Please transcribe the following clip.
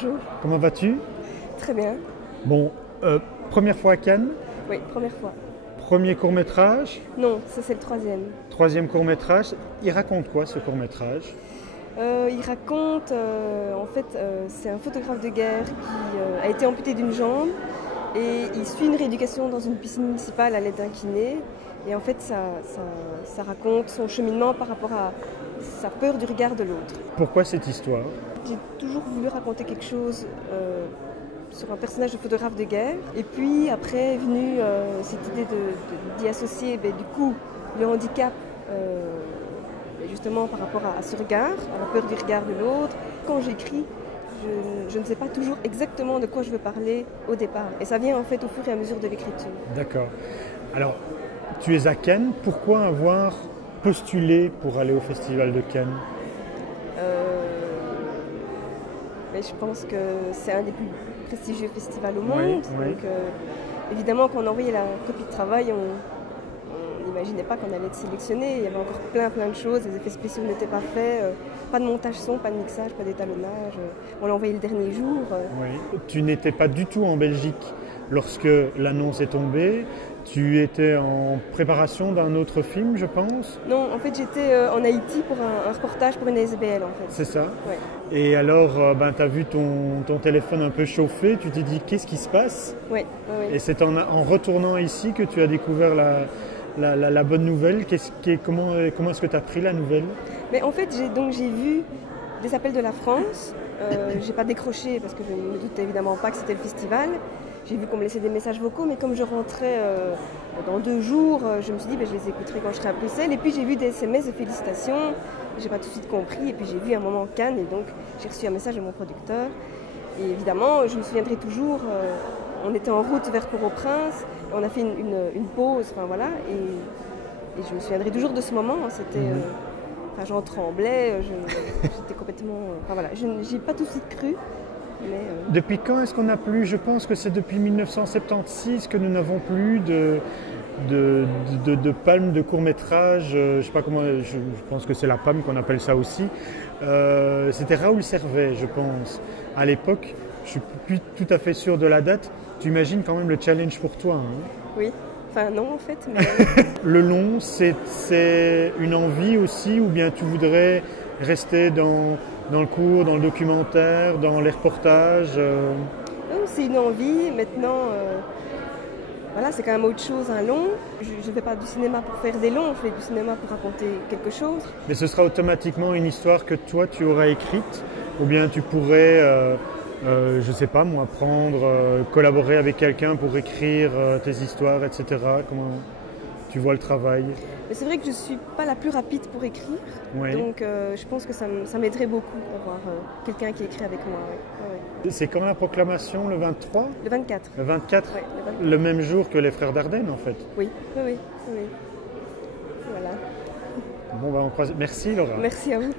Bonjour. Comment vas-tu? Très bien. Bon, première fois à Cannes, Oui, première fois. premier court-métrage, Non, ça c'est le troisième. troisième court-métrage. Il raconte quoi ce court-métrage? Il raconte, c'est un photographe de guerre qui a été amputé d'une jambe et il suit une rééducation dans une piscine municipale à l'aide d'un kiné. Et en fait, ça raconte son cheminement par rapport à sa peur du regard de l'autre. Pourquoi cette histoire? J'ai toujours voulu raconter quelque chose sur un personnage de photographe de guerre. Et puis après est venue cette idée d'y associer du coup le handicap justement par rapport à ce regard, à la peur du regard de l'autre. Quand j'écris, je ne sais pas toujours exactement de quoi je veux parler au départ. Et ça vient en fait au fur et à mesure de l'écriture. D'accord. Alors, tu es à Cannes. Pourquoi avoir postulé pour aller au Festival de Cannes? Mais je pense que c'est un des plus prestigieux festivals au monde. Oui. Donc, évidemment, quand on envoyait la copie de travail, on n'imaginait pas qu'on allait être sélectionné. Il y avait encore plein de choses. Les effets spéciaux n'étaient pas faits. Pas de montage son, pas de mixage, pas d'étalonnage. On l'a envoyé le dernier jour. Oui. Tu n'étais pas du tout en Belgique lorsque l'annonce est tombée. Tu étais en préparation d'un autre film, je pense? Non, en fait, j'étais en Haïti pour un reportage pour une ASBL, en fait. C'est ça? Ouais. Et alors, tu as vu ton téléphone un peu chauffé, tu t'es dit qu'est-ce qui se passe? Oui. Et c'est en retournant ici que tu as découvert la bonne nouvelle. Comment est-ce que tu as pris la nouvelle? Mais en fait, j'ai vu des appels de la France. J'ai pas décroché parce que je ne me doutais évidemment pas que c'était le festival. J'ai vu qu'on me laissait des messages vocaux, mais comme je rentrais dans 2 jours, je me suis dit je les écouterai quand je serai à Bruxelles. Et puis j'ai vu des SMS de félicitations. J'ai pas tout de suite compris. Et puis j'ai vu un moment Cannes et donc j'ai reçu un message de mon producteur. Et évidemment, je me souviendrai toujours. On était en route vers Port-au-Prince. On a fait une pause. Enfin voilà. Et je me souviendrai toujours de ce moment. C'était j'en tremblais, j'étais complètement... je n'y ai pas tout de suite cru. Mais Depuis quand est-ce qu'on n'a plus? Je pense que c'est depuis 1976 que nous n'avons plus de palme de court-métrage. Je sais pas comment, je pense que c'est la palme qu'on appelle ça aussi. C'était Raoul Servet, je pense. À l'époque, je suis plus tout à fait sûr de la date. Tu imagines quand même le challenge pour toi, hein? Oui. Enfin non en fait. Mais... Le long, c'est une envie aussi, ou bien tu voudrais rester dans le court, dans le documentaire, dans les reportages? Non, c'est une envie. Maintenant, c'est quand même autre chose, un long. Je ne fais pas du cinéma pour faire des longs, je fais du cinéma pour raconter quelque chose. Mais ce sera automatiquement une histoire que toi tu auras écrite, ou bien tu pourrais... je sais pas moi, collaborer avec quelqu'un pour écrire tes histoires, etc. Comment tu vois le travail? Mais c'est vrai que je suis pas la plus rapide pour écrire, Oui. donc je pense que ça m'aiderait beaucoup d'avoir quelqu'un qui écrit avec moi. Ouais. C'est quand la proclamation, le 23? Le 24. Le 24? Ouais, le 24. Le même jour que les Frères Dardenne en fait? Oui. Voilà. Bon, on croise. Merci Laura. Merci à vous.